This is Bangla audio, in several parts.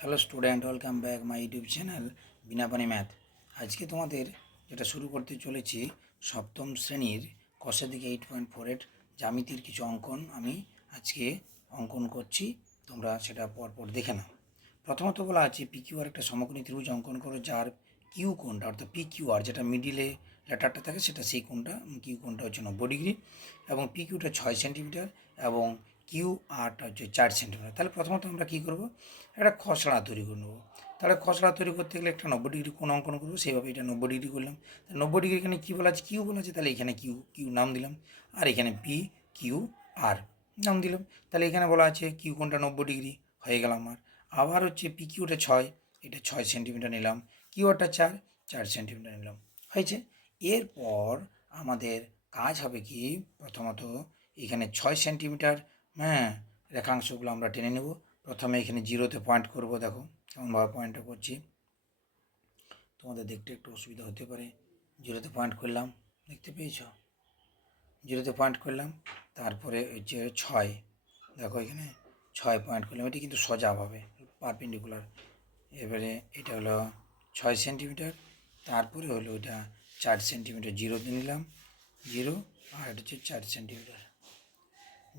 Hello student, welcome back my YouTube channel Binapani math. আজকে তোমাদের যেটা শুরু করতে চলেছি সপ্তম শ্রেণীর কষা দিকে 8.4-এর জ্যামিতির কিছু অঙ্কন আমি আজকে অঙ্কন করছি। তোমরা সেটা পরপর দেখে নাও। প্রথমত বলা আছে পিকিউ আর একটা সমকোণী ত্রিভুজ অঙ্কন করো, যার কিউ কোণটা অর্থাৎ পিকিউ আর যেটা মিডিলে লেটারটা থাকে সেটা সেই কোণটা, কিউ কোণটা হচ্ছে 90 ডিগ্রি এবং পিকিউটা 6 সেন্টিমিটার এবং কিউ আরটা হচ্ছে 4 সেন্টিমিটার। তাহলে প্রথমত আমরা কী করবো, একটা খসড়া তৈরি করে নেবো। তাহলে খসড়া তৈরি করতে গেলে একটা 90 ডিগ্রি কোণ অঙ্কন করবো, সেইভাবে এটা 90 ডিগ্রি করলাম। 90 ডিগ্রি এখানে কী বলা আছে, কিউ বলা আছে, তাহলে এখানে কিউ কিউ নাম দিলাম, আর এখানে পি কিউ আর নাম দিলাম। তাহলে এখানে বলা আছে কিউ কোণটা 90 ডিগ্রি হয়ে গেল আমার। আবার হচ্ছে পি কিউটা 6, এটা 6 সেন্টিমিটার নিলাম, কিউ আরটা 4 সেন্টিমিটার নিলাম, হয়েছে। এরপর আমাদের কাজ হবে কি, প্রথমত এখানে 6 সেন্টিমিটার রেখাংশগুলো আমরা টেনে নেব। প্রথমে এখানে জিরোতে পয়েন্ট করব, দেখো কেমনভাবে পয়েন্টটা করছি, তোমাদের দেখতে একটু অসুবিধা হতে পারে। জিরোতে পয়েন্ট করলাম, দেখতে পেয়েছ, জিরোতে পয়েন্ট করলাম। তারপরে হচ্ছে 6, দেখো এখানে 6 পয়েন্ট করলাম, এটি কিন্তু সোজাভাবে পারপেন্ডিকুলার। এবারে এটা হলো 6 সেন্টিমিটার, তারপরে হলো এটা 4 সেন্টিমিটার, জিরোতে নিলাম জিরো, আর এটা হচ্ছে 4 সেন্টিমিটার,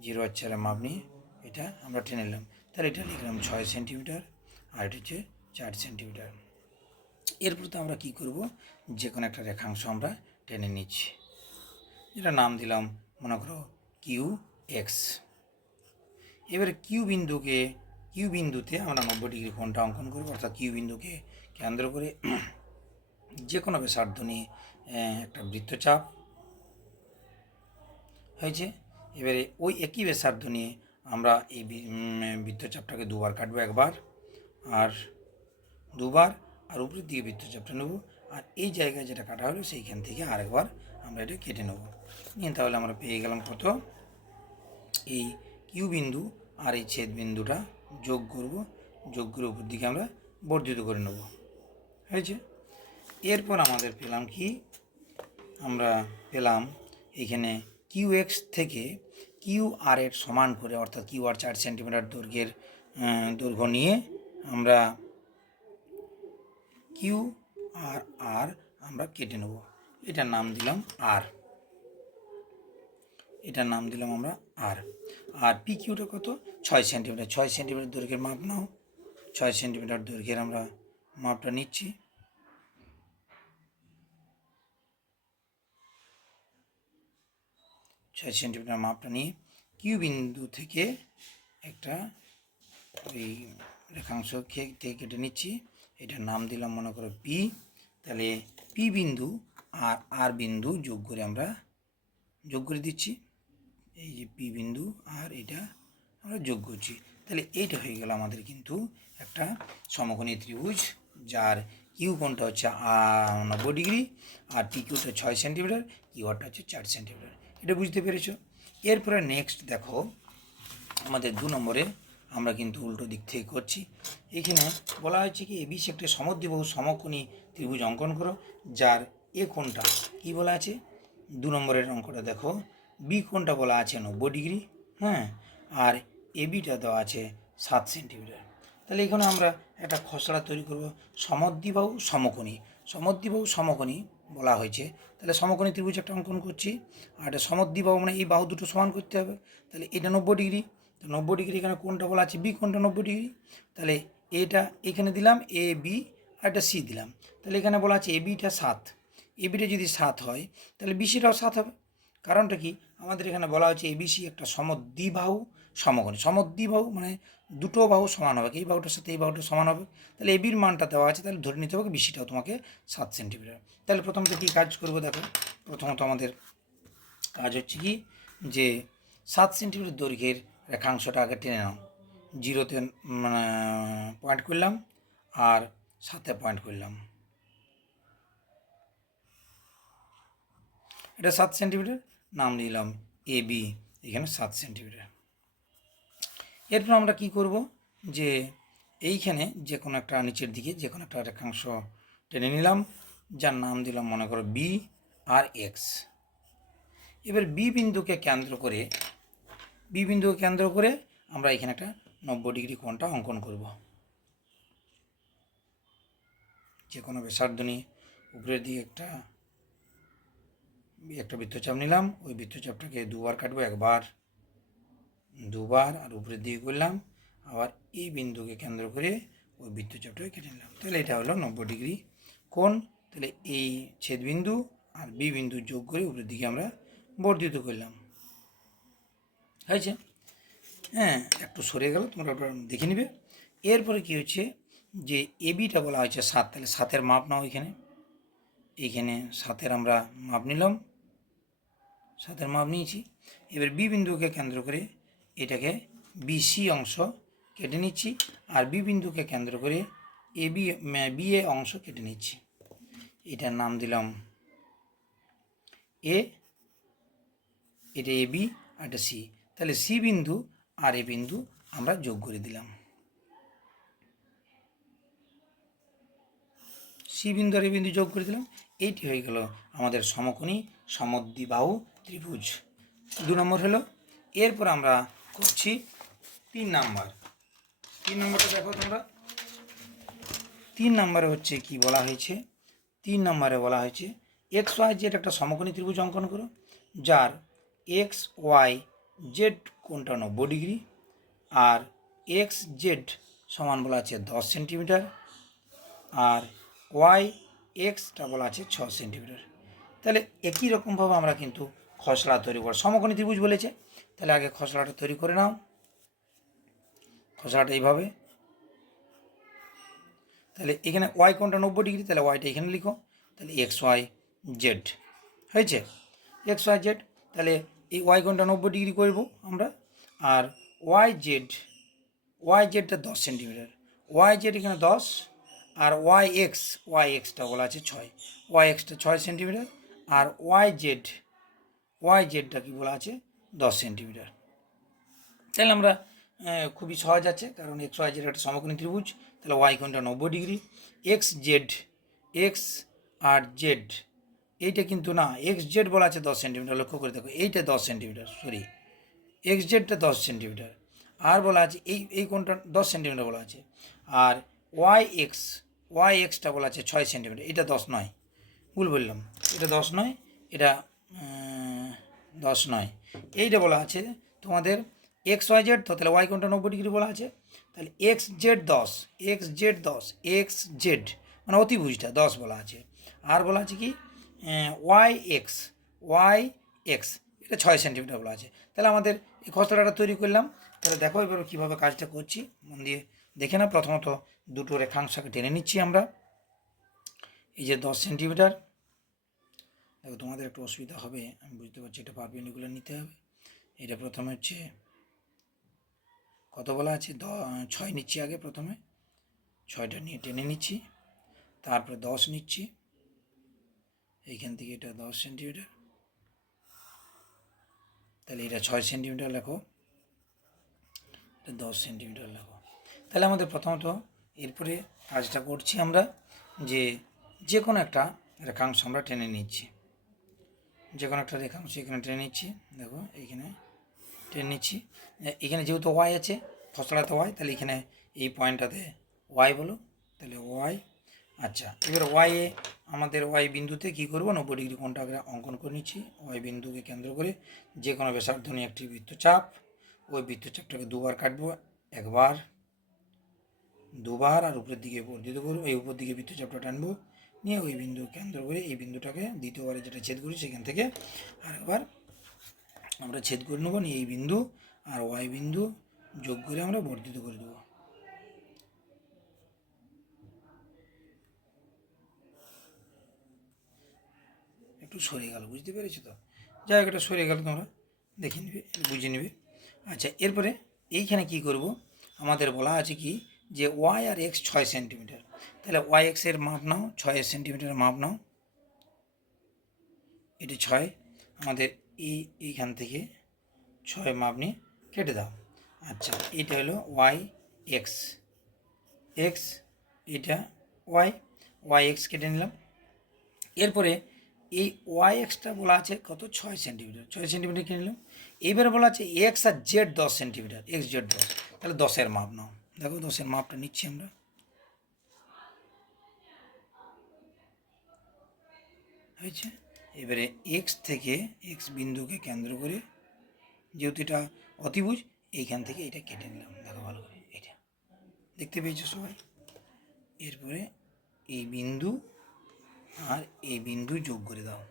জিরো আর 4 মাপ নিয়ে এটা আমরা টেনে নিলাম। তাহলে এটা লিখলাম 6 সেন্টিমিটার আর এটা হচ্ছে 4 সেন্টিমিটার। এরপর তো আমরা কী করব, যে কোনো একটা রেখাংশ আমরা টেনে নিচ্ছি, যেটা নাম দিলাম মনে করো কিউ এক্স। এবারে কিউ বিন্দুতে আমরা 90 ডিগ্রি কোণটা অঙ্কন করব, অর্থাৎ কিউ বিন্দুকে কেন্দ্র করে যে কোনো ব্যাসার্ধ নিয়ে একটা বৃত্তচাপ হয়েছে। এবারে ওই একই ব্যাসার্ধ নিয়ে আমরা এই বৃত্তচাপটাকে দুবার কাটবো, একবার আর দুবার, আর উপরের দিকে বৃত্তচাপটা নেব, আর এই জায়গায় যেটা কাটা হলো সেইখান থেকে আরেকবার আমরা এটা কেটে নেব নিয়ে। তাহলে আমরা পেয়ে গেলাম কত, এই কিউ বিন্দু আর এই ছেদ বিন্দুটা যোগ করব, যোগ করে উপর দিকে আমরা বর্ধিত করে নেব, হয়েছে। এরপর আমাদের পেলাম কি, আমরা পেলাম এখানে কিউ এক্স থেকে কিউ আর এর সমান করে, অর্থাৎ কিউ আর 4 সেন্টিমিটার দৈর্ঘ্য নিয়ে আমরা কিউ আর আর আমরা কেটে নেব। এটার নাম দিলাম আর, এটার নাম দিলাম আমরা আর। আর পি কিউটা কত, 6 সেন্টিমিটার, 6 সেন্টিমিটার দৈর্ঘ্যের মাপ নাও, 6 সেন্টিমিটার দৈর্ঘ্যের আমরা মাপটা নিচ্ছি। ছয় সেন্টিমিটার মাপটা নিয়ে কিউ বিন্দু থেকে একটা ওই রেখাংশ থেকে কেটে নিচ্ছি, এটার নাম দিলাম মনে করো পি। তাহলে পি বিন্দু আর আর বিন্দু যোগ করে আমরা যোগ করে দিচ্ছি, এই যে পি বিন্দু আর এটা আমরা যোগ করছি। তাহলে এইটা হয়ে গেল আমাদের কিন্তু একটা সমকোণী ত্রিভুজ, যার কিউ কোণটা হচ্ছে 90 ডিগ্রি আর পি কিউটা 6 সেন্টিমিটার, কিউ আরটা হচ্ছে 4 সেন্টিমিটার। এটা বুঝতে পেরেছো। এরপরে নেক্সট দেখো, আমাদের 2 নম্বরে আমরা কিন্তু উল্টো দিক থেকে করছি। এখানে বলা হয়েছে কি, এবিসি একটা সমদ্বিবাহু সমকোণী ত্রিভুজ অঙ্কন করো, যার এ কোণটা কী বলা আছে, 2 নম্বরের অঙ্কটা দেখো, বি কোণটা বলা আছে 90 ডিগ্রি, আর এবিটা দেওয়া আছে 7 সেন্টিমিটার। তাহলে এখানে আমরা একটা খসড়া তৈরি করব, সমদ্বিবাহু সমকোণী বলা হয়েছে। তাহলে সমকোণী ত্রিভুজ একটা অঙ্কন করছি, আর এটা সমদ্বিবাহু মানে এই বাহু দুটো সমান করতে হবে। তাহলে এটা 90 ডিগ্রি, তো 90 ডিগ্রি এখানে কোনটা বলা আছে, বি কোনটা 90 ডিগ্রি, তাহলে এটা এখানে দিলাম এ বি আর একটা সি দিলাম। তাহলে এখানে বলা আছে এ বিটা 7, এ বিটা যদি 7 হয় তাহলে বিসিটাও 7 হবে। কারণটা কি, আমাদের এখানে বলা হচ্ছে এবিসি একটা সমদ্বিবাহু সমদ্বিবাহু মানে দুটো বাহু সমান হবে, এই বাহুটার সাথে এই বাহুটা সমান হবে। তাহলে এবির মানটা দেওয়া আছে, তাহলে ধরে নিতে হবে বিসিটাও তোমাকে 7 সেন্টিমিটার। তাহলে প্রথমত কী কাজ করবো দেখো, প্রথমত আমাদের কাজ হচ্ছে কি, যে 7 সেন্টিমিটার দৈর্ঘ্যের রেখাংশটা আগে টেনে নাও, জিরোতে মানে পয়েন্ট করলাম আর 7-এ পয়েন্ট করলাম, এটা 7 সেন্টিমিটার, নাম দিলাম এ বি, এখানে 7 সেন্টিমিটার। এরপর আমরা কি করব, যে এইখানে যে কোনো একটা নিচের দিকে যে কোনো একটা রেখাংশ টেনে নিলাম, যার নাম দিলাম মনে করো বি আর এক্স। এবার বি বিন্দুকে কেন্দ্র করে আমরা এখানে একটা 90 ডিগ্রি কোণটা অঙ্কন করব। যে কোনো ব্যাসার্ধ নিয়ে উপরের দিকে একটা বৃত্তচাপ নিলাম, ওই বৃত্তচাপটাকে দুবার কাটবো, একবার দুবার, আর উপরের দিকে করলাম, আবার এই বিন্দুকে কেন্দ্র করে ওই বৃত্তচাপটাকে কেটে নিলাম। তাহলে এটা হলো 90 ডিগ্রি কোণ। তাহলে এই ছেদবিন্দু আর বি বিন্দু যোগ করে উপরের দিকে আমরা বর্ধিত করলাম। হয়েছে? হ্যাঁ, একটু সরে গেল, তোমরা দেখে নিবে। এরপরে কি হচ্ছে, যে এবিটা বলা হয়েছে 7, তাহলে 7-এর মাপ নাও। এইখানে 7-এর আমরা মাপ নিলাম, 7-এর মাপ নিয়েছি। এবার বি বিন্দুকে কেন্দ্র করে এটাকে বিসি অংশ কেটে নিচ্ছি, আর বি বিন্দুকে কেন্দ্র করে বিএ অংশ কেটে নিচ্ছি। এটার নাম দিলাম এ, এটা এ বি আর এটা সি। তাহলে সি বিন্দু আর এ বিন্দু আমরা যোগ করে দিলাম। সি বিন্দু আর এ বিন্দু যোগ করে দিলাম। এইটি হয়ে গেল আমাদের সমকোণী সমদ্বিবাহু ত্রিভুজ। 2 নম্বর হলো। এরপর আমরা করছি 3 নাম্বার। 3 নম্বরটা দেখো তোমরা। 3 নম্বরে হচ্ছে কি বলা হয়েছে, 3 নম্বরে বলা হয়েছে এক্স ওয়াই জেড একটা সমকোণী ত্রিভুজ অঙ্কন করো, যার এক্স ওয়াই জেড কোণটা 90 ডিগ্রি, আর এক্স জেড সমান বলা আছে 10 সেন্টিমিটার, আর ওয়াই এক্সটা বলা আছে 6 সেন্টিমিটার। তাহলে একই রকমভাবে আমরা কিন্তু খসড়া তৈরি করব। সমকোণী ত্রিভুজ বলেছে, তাহলে আগে খসড়াটা তৈরি করে নাও। খসড়াটা এইভাবে, তাহলে এখানে ওয়াই কোণটা 90 ডিগ্রি, তাহলে ওয়াইটা এখানে লিখো। তাহলে এক্স ওয়াই জেড হয়েছে, এক্স ওয়াই জেড। তাহলে এই ওয়াই কোণটা 90 ডিগ্রি করব আমরা, আর ওয়াই জেডটা 10 সেন্টিমিটার। ওয়াই জেড এখানে 10, আর ওয়াই এক্সটা বলা আছে 6, ওয়াই এক্সটা 6 সেন্টিমিটার, আর ওয়াই জেডটা কি বলা আছে 10 সেন্টিমিটার। তাহলে আমরা খুবই সহজ আছে, কারণ এক্স ওয়াই জেড একটা সমকোণী ত্রিভুজ। তাহলে ওয়াই কোণটা 90 ডিগ্রি, এক্স আর জেড এইটা কিন্তু না, এক্স জেড বলা আছে 10 সেন্টিমিটার। লক্ষ্য করে দেখো, এইটা 10 সেন্টিমিটার, সরি, এক্স জেডটা 10 সেন্টিমিটার, আর বলা আছে এই কোণটা 10 সেন্টিমিটার বলা আছে, আর ওয়াই এক্সটা বলা আছে 6 সেন্টিমিটার। এটা 10 নয়, ভুল বললাম, এটা 10 নয়, এটা 10 নয়। এইটা বলা আছে তোমাদের এক্স ওয়াই জেড, তো তাহলে ওয়াই কোণটা 90 ডিগ্রি বলা আছে। তাহলে এক্স জেড মানে অতিভুজটা 10 বলা আছে, আর বলা আছে কি ওয়াই এক্স এটা 6 সেন্টিমিটার বলা আছে। তাহলে আমাদের এই খসড়াটা তৈরি করলাম। তাহলে দেখো এবার কীভাবে কাজটা করছি, মন দিয়ে দেখে না। প্রথমত দুটো রেখাংশকে টেনে নিচ্ছি আমরা, এই যে 10 সেন্টিমিটার। দেখো তোমাদের একটু অসুবিধা হবে, আমি বুঝতে পারছি, এটা পারপেন্ডিকুলার নিতে হবে। এটা প্রথমে হচ্ছে কত বলা আছে 6 নিচ্ছি আগে, প্রথমে 6টা নিয়ে টেনে নিচ্ছি, তারপরে 10 নিচ্ছি, এইখান থেকে এটা 10 সেন্টিমিটার। তাহলে এটা 6 সেন্টিমিটার লেখো, এটা 10 সেন্টিমিটার লেখো। তাহলে আমাদের প্রথমত এরপরে কাজটা করছি আমরা, যে কোনো একটা রেখাংশ আমরা টেনে নিচ্ছি, যে কোনো একটা রেখাংশ এখানে টেনে নিচ্ছি। দেখো এইখানে টেনে নিচ্ছি, এখানে যেহেতু ওয়াই আছে, খসড়াতে ওয়াই, তাহলে এখানে এই পয়েন্টটাতে ওয়াই বলো, তাহলে ওয়াই। আচ্ছা, এবার ওয়াইয়ে আমাদের ওয়াই বিন্দুতে কী করবো, 90 ডিগ্রি কোণটাকে অঙ্কন করে নিচ্ছি। ওয়াই বিন্দুকে কেন্দ্র করে যে কোনো ব্যাসার্ধ নিয়ে একটি বৃত্তচাপ, ওই বৃত্তচাপটাকে দুবার কাটবো, একবার দুবার, আর উপরের দিকে বর্ধিত করবো, এই উপর দিকে বৃত্তচাপটা টানবো, নিয়ে ওই বিন্দু কেন্দ্র করে এই বিন্দুটাকে দ্বিতীয়বারে যেটা ছেদ করি সেখান থেকে আরেকবার আমরা ছেদ করে নেবো, নিয়ে এই বিন্দু আর ওয়াই বিন্দু যোগ করে আমরা বর্ধিত করে দেবো। একটু সরে গেল, বুঝতে পেরেছো তো? যাই হোক, এটা সরে গেল, তোমরা দেখে নেবে, বুঝে নেবে। আচ্ছা, এরপরে এইখানে কি করব, আমাদের বলা আছে কি যে ওয়াই আর এক্স 6 সেন্টিমিটার। তাহলে ওয়াই এক্সের মাপ নাও, 6 সেন্টিমিটার মাপ নাও, এটি 6, আমাদের এইখান থেকে 6 মাপ নিয়ে কেটে দাও। আচ্ছা, এটা হলো ওয়াই এক্স, এটা ওয়াই এক্স কেটে নিলাম। এরপরে এই ওয়াই এক্সটা বলা আছে কত, 6 সেন্টিমিটার, 6 সেন্টিমিটার কিনে নিলাম। এইবারে বলা আছে এক্স আর জেড 10 সেন্টিমিটার, এক্স জেড 10, তাহলে 10-এর মাপ নাও। দেখো 10-এর মাপটা নিচ্ছি আমরা, হয়েছে। এবারে এক্স থেকে এক্স বিন্দুকে কেন্দ্র করে, যেহেতু এটা অতিভুজ, এইখান থেকে এটা কেটে নিলাম। দেখো ভালো করে, এটা দেখতে পেয়েছো সবাই। এরপরে এই বিন্দু আর এই বিন্দু যোগ করে দাও,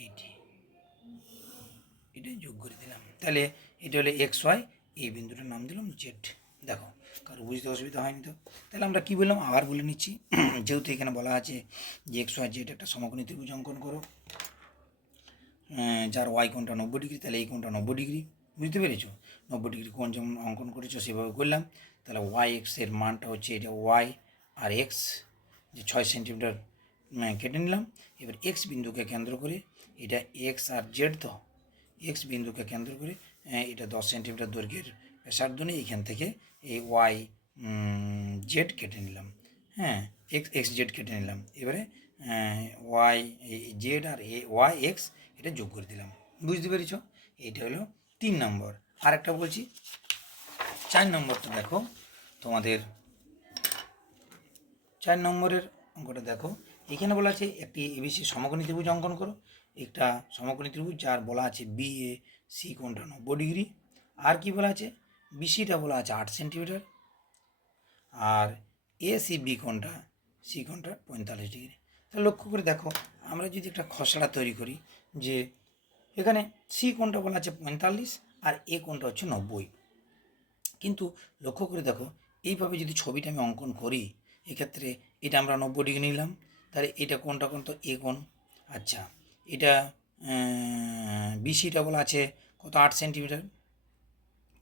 এইটি এটা যোগ করে দিলাম। তাহলে এটা হলো এক্স ওয়াই, এই বিন্দুটার নাম দিলাম জেড। দেখো কারো বুঝতে অসুবিধা হয়নি তো? তাহলে আমরা কি বললাম, আবার বলে নিচ্ছি। যেহেতু এখানে বলা আছে যে এক্স ওয়াই জেড একটা সমকোণী ত্রিভুজ অঙ্কন করো, যার ওয়াই কোণটা 90 ডিগ্রি, তাহলে এই কোণটা 90 ডিগ্রি। বুঝতে পেরেছো? 90 ডিগ্রি কোণ যেমন অঙ্কন করেছো সেভাবে করলাম। তাহলে ওয়াই এক্সের মানটা হচ্ছে এটা ওয়াই, আর এক্স যে 6 সেন্টিমিটার কেটে নিলাম। এবার এক্স বিন্দুকে কেন্দ্র করে, এটা এক্স আর জেড, তো এক্স বিন্দুকে কেন্দ্র করে এটা 10 সেন্টিমিটার দৈর্ঘ্যের ব্যাসার্ধ নিয়ে এইখান থেকে এই ওয়াই জেড কেটে নিলাম। হ্যাঁ, এক্স এক্স জেড কেটে নিলাম। এবারে ওয়াই জেড আর ওয়াই এক্স এটা যোগ করে দিলাম। বুঝতে পেরেছ? এইটা হলো 3 নম্বর। আর একটা বলছি, 4 নম্বরটা দেখো তোমাদের। 4 নম্বরের অঙ্কটা দেখো, এখানে বলা আছে একটি এবিসি সমকোণী ত্রিভুজ অঙ্কন করো। একটা সমকোণী ত্রিভুজ যার বলা আছে বি এ সি কোণটা 90 ডিগ্রি। আর কি বলা আছে, বিসিটা বলা আছে 8 সেন্টিমিটার, আর এ সি বি কোণটা সি কোণটা 45 ডিগ্রি। তাহলে লক্ষ্য করে দেখো, আমরা যদি একটা খসড়া তৈরি করি যে এখানে সি কোণটা বলা আছে 45 আর এ কোণটা হচ্ছে 90, কিন্তু লক্ষ্য করে দেখো এইভাবে যদি ছবিটা আমি অঙ্কন করি, এক্ষেত্রে এটা আমরা 90 ডিগ্রি নিলাম, তাহলে এটা কোণটা কোণ, তো এ কোণ। আচ্ছা, এটা বিসিটা বলা আছে কত, 8 সেন্টিমিটার।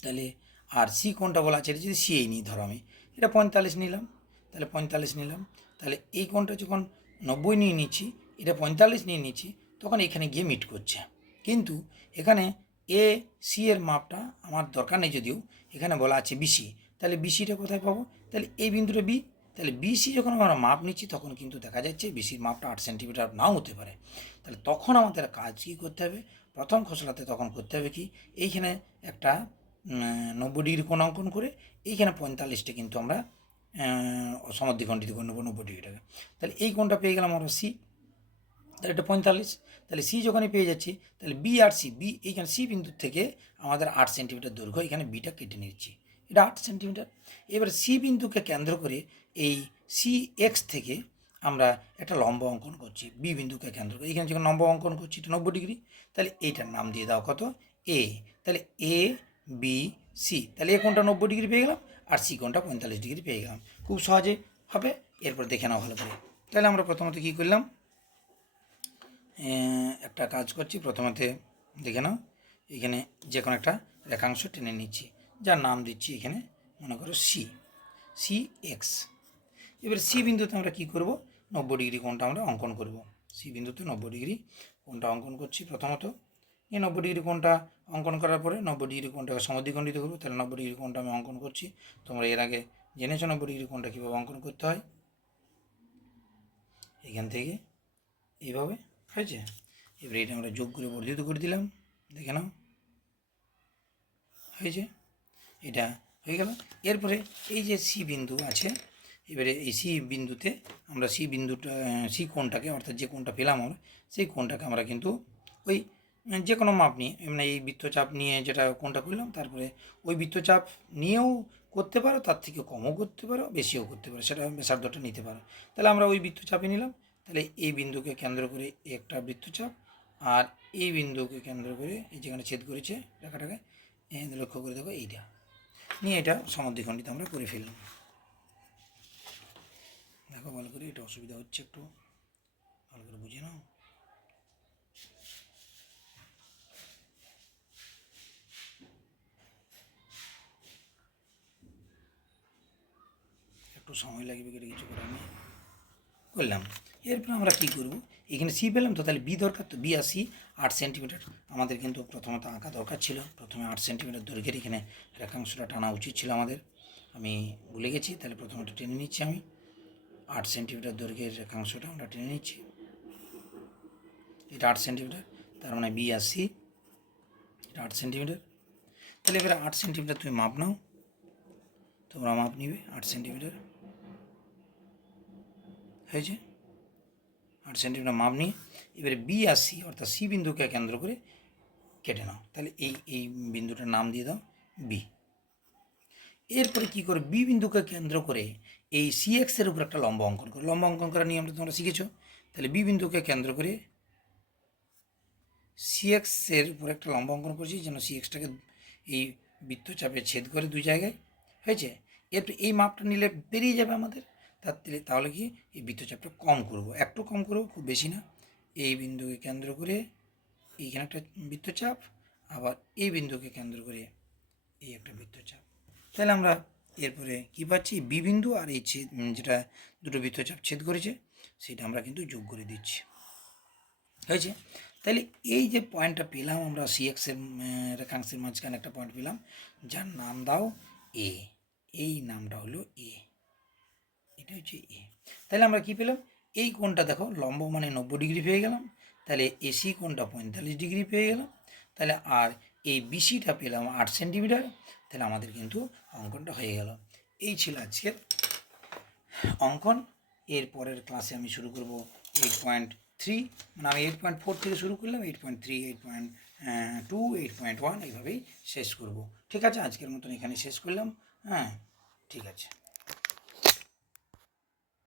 তাহলে আর সি কোণটা বলা আছে, এটা যদি সিএই নিই, ধরো আমি এটা 45 নিলাম, তাহলে 45 নিলাম। তাহলে এই কোণটা যখন 90 নিয়ে নিচ্ছি, এটা 45 নিয়ে নিচ্ছি, তখন এখানে গিয়ে মিট করছে। কিন্তু এখানে এ সি এর মাপটা আমার দরকার নেই, যদিও এখানে বলা আছে বিসি, তাহলে বিসিটা কোথায় পাবো? তাহলে এই বিন্দুটা বি। তাহলে বিসি যখন আমরা মাপ নিচ্ছি, তখন কিন্তু দেখা যাচ্ছে বিসির মাপটা 8 সেন্টিমিটার নাও হতে পারে। তাহলে তখন আমাদের কাজ কী করতে হবে, প্রথম খসড়াতে তখন করতে হবে কি, এইখানে একটা 90 ডিগ্রি কোণ অঙ্কন করে এইখানে 45টা কিন্তু আমরা সমদ্বিখণ্ডিত করে নেবো 90 ডিগ্রিটাকে। তাহলে এই কোণটা পেয়ে গেলাম আমরা সি, তাহলে এটা 45। তাহলে সি যখনই পেয়ে যাচ্ছি, তাহলে বি আর সি, বি এইখানে সি বিন্দুর থেকে আমাদের 8 সেন্টিমিটার দৈর্ঘ্য, এখানে বিটা কেটে নিচ্ছি, এটা 8 সেন্টিমিটার। এবার সি বিন্দুকে কেন্দ্র করে এই সি এক্স থেকে আমরা একটা লম্ব অঙ্কন করছি বি বিন্দুকে কেন্দ্র করে, এখানে যখন লম্ব অঙ্কন করছি এটা 90 ডিগ্রি। তাহলে এইটার নাম দিয়ে দাও কত, এ। তাহলে এ বি সি, তাহলে এ কোণটা 90 ডিগ্রি পেয়ে গেলাম, আর সি কোণটা 45 ডিগ্রি পেয়ে গেলাম। খুব সহজে হবে। এরপর দেখে নাও ভালো করে। তাহলে আমরা প্রথমত কী করলাম, একটা কাজ করছি, প্রথমতে দেখে নাও, এখানে যে কোনো একটা রেখাংশ টেনে নিচ্ছি, যার নাম দিচ্ছি এখানে মনে করো সি, সি এক্স। এবার সি বিন্দুতে আমরা কী করব, 90 ডিগ্রি কোণটা আমরা অঙ্কন করব। সি বিন্দুতে 90 ডিগ্রি কোণটা অঙ্কন করছি প্রথমত। এই 90 ডিগ্রি কোণটা অঙ্কন করার পরে 90 ডিগ্রি কোণটাকে সমদ্বিখণ্ডিত করবো। তাহলে 90 ডিগ্রি কোণটা আমি অঙ্কন করছি। তোমরা এর আগে জেনেছো 90 ডিগ্রি কোণটা কীভাবে অঙ্কন করতে হয়, এখান থেকে এইভাবে। হয়েছে? এবারে এটা আমরা যোগ করে বর্ধিত করে দিলাম, দেখে নাও হয়েছে, এটা হয়ে গেল। এরপরে এই যে সি বিন্দু আছে, এবারে এই সি বিন্দুতে আমরা সি বিন্দুটা সি কোণটাকে, অর্থাৎ যে কোণটা পেলাম আমরা, সেই কোণটাকে আমরা কিন্তু ওই যে কোনো মাপ নিয়ে, মানে এই বৃত্তচাপ নিয়ে যেটা কোণটা করলাম, তারপরে ওই বৃত্তচাপ নিয়েও করতে পারো, তার থেকে কমও করতে পারো, বেশিও করতে পারো, সেটা ব্যাসার্ধটা নিতে পারো। তাহলে আমরা ওই বৃত্তচাপে নিলাম। তাহলে এই বিন্দুকে কেন্দ্র করে একটা বৃত্তচাপ, আর এই বিন্দুকে কেন্দ্র করে এই যেখানে ছেদ করেছে রেখাটাকে, লক্ষ্য করে দেখো এইটা নিয়ে এটা সমদ্বিখণ্ডিত আমরা করে ফেললাম। দেখো ভালো করে, এটা অসুবিধা হচ্ছে, একটু ভালো করে বুঝে নাও। একটু সময় লাগবে, কেটে কিছু করার নেই, করলাম। এরপর আমরা কী করব, এখানে সি পেলাম, তো তাহলে বি দরকার, তো বি আর সি 8 সেন্টিমিটার আমাদের কিন্তু প্রথমত আঁকা দরকার ছিল। প্রথমে 8 সেন্টিমিটার দৈর্ঘ্যের এখানে রেখাংশটা টানা উচিত ছিল আমাদের, আমি ভুলে গেছি। তাহলে প্রথমে টেনে নিচ্ছি আমি, 8 সেন্টিমিটার দৈর্ঘ্যের রেখাংশটা আমরা টেনে নিচ্ছি, এটা 8 সেন্টিমিটার, তার মানে বি আর সি এটা 8 সেন্টিমিটার। তাহলে এবারে 8 সেন্টিমিটার তুমি মাপ নাও, তোমরা মাপ নিবে 8 সেন্টিমিটার। হয়েছে 8 সেন্টিমিটার মাপ নিয়ে এবারে বি আর সি অর্থাৎ সি বিন্দুকে কেন্দ্র করে কেটে নাও। তাহলে এই বিন্দুটার নাম দিয়ে দাও বি। এরপরে কী করে বি বিন্দুকে কেন্দ্র করে এই সি এক্সের উপর একটা লম্ব অঙ্কন করো। লম্ব অঙ্কন করার নিয়মটা তোমরা শিখেছো। তাহলে বি বিন্দুকে কেন্দ্র করে সি এক্সের উপর একটা লম্ব অঙ্কন করছি যেন সি এক্সটাকে এই বৃত্তচাপে ছেদ করে দুই জায়গায়। হয়েছে? এরপর এই মাপটা নিলে বেরিয়ে যাবে আমাদের। তাহলে কি এই বৃত্তচাপটা কম করব, একটু কম করব, খুব বেশি না। এই বিন্দুকে কেন্দ্র করে এইখানে একটা বৃত্তচাপ, আবার এই বিন্দুকে কেন্দ্র করে এই একটা বৃত্তচাপ। তাহলে আমরা এরপরে কী পাচ্ছি, বি বিন্দু আর এই যেটা দুটো বৃত্তচাপ ছেদ করেছে সেটা আমরা কিন্তু যোগ করে দিচ্ছি। হয়েছে? তাহলে এই যে পয়েন্টটা পেলাম আমরা সি এক্সের রেখাংশের মাঝখানে একটা পয়েন্ট পেলাম যার নাম দাও এ। এই নামটা হলো এ, এটা হচ্ছে এ। তাহলে আমরা কি পেলাম, এই কোণটা দেখো লম্ব মানে 90 ডিগ্রি পেয়ে গেলাম। তাহলে এসি কোণটা 45 ডিগ্রি পেয়ে গেলাম। তাহলে আর এই বিসিটা পেলাম 8 সেন্টিমিটার। তাহলে আমাদের কিন্তু অঙ্কনটা হয়ে গেল। এই ছিল আজকের অঙ্কন। এর পরের ক্লাসে আমি শুরু করব 8.3, মানে আমি 8.4 থেকে শুরু করলাম, 8.3, 8.2, 8.1 এইভাবেই শেষ করব। ঠিক আছে, আজকের মতন এখানে শেষ করলাম। হ্যাঁ, ঠিক আছে।